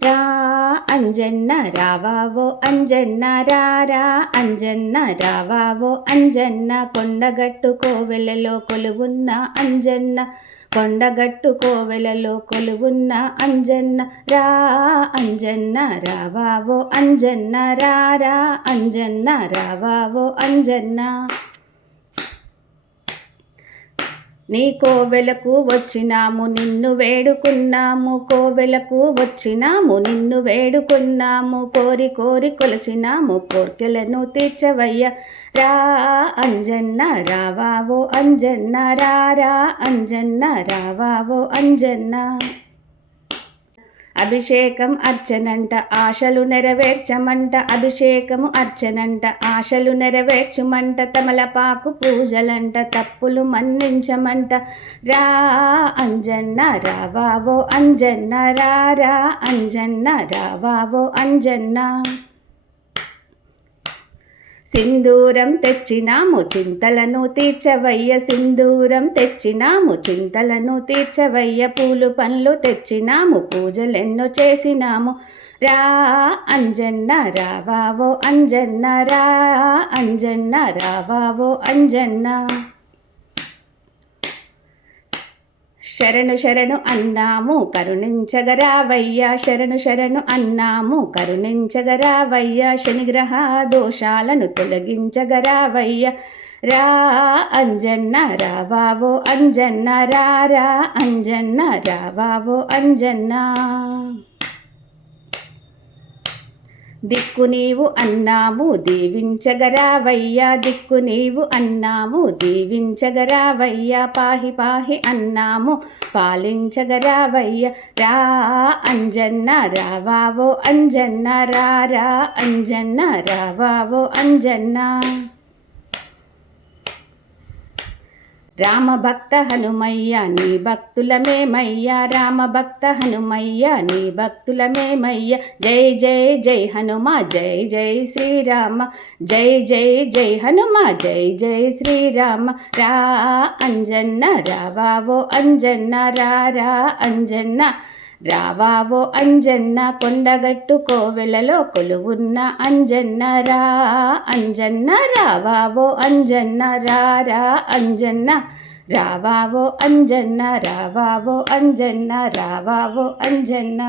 రా అంజన్న రావావో అంజన్న రారా అంజన్న రావావో అంజన్న కొండగట్టు కోవెలలో కొలువున్న అంజన్న కొండగట్టు కోవెలలో కొలువున్న అంజన్న రా అంజన్న రావావో అంజన్న రారా అంజన్న రావావో అంజన్న నీ కోవెలకు వచ్చినాము నిన్ను వేడుకున్నాము కోవెలకు వచ్చినాము నిన్ను వేడుకున్నాము కోరి కోరి కొలిచినాము కోర్కెలను తీర్చవయ్య రా అంజన్న రావావో అంజన్న రారా అంజన్న రావావో అంజన్న అభిషేకం అర్చనంట ఆశలు నెరవేర్చమంట అభిషేకము అర్చనంట ఆశలు నెరవేర్చుమంట తమలపాకు పూజలంట తప్పులు మన్నించమంట రా అంజన్న రావావో అంజన్న రారా అంజన్న రావావో అంజన్న సింధూరం తెచ్చినాము చింతలను తీర్చవయ్య సింధూరం తెచ్చినాము చింతలను తీర్చవయ్య పూలు పండ్లు తెచ్చినాము పూజలెన్నో చేసినాము రా అంజన్న రావావో అంజన్న రా అంజన్న రావావో అంజన్న శరణు శరణు అన్నాము కరుణించగరావయ్యా శరణు శరణు అన్నాము కరుణించగరావయ్యా శనిగ్రహ దోషాలను తొలగించగరావయ్యా రా అంజన్న రావావో అంజన్న రారా అంజన్న రావావో అంజన్న దిక్కు నీవు అన్నాము దీవించగరావయ్యా దిక్కు నీవు అన్నాము దీవించగరావయ్యా పాహి పాహి అన్నాము పాలించగరావయ్యా రా అంజన్న రావావో అంజన్న రారా అంజన్న రావావో అంజన్న రామభక్త హనుమయ్య నీ భక్తులమేమయ్య రామభక్త హనుమయ్య నీ భక్తులమేమయ్య జై జై జై హనుమ జై జై శ్రీరామ జై జై జై హనుమ జై జై శ్రీరామ రా అంజన్న రావావో అంజన్న రారా అంజన్న రావావో అంజన్న కొండగట్టు కోవెలలో కొలువున్న అంజన్న రా అంజన్న రావావో అంజన్న రారా అంజన్న రావావో అంజన్న రావావో అంజన్న రావావో అంజన్న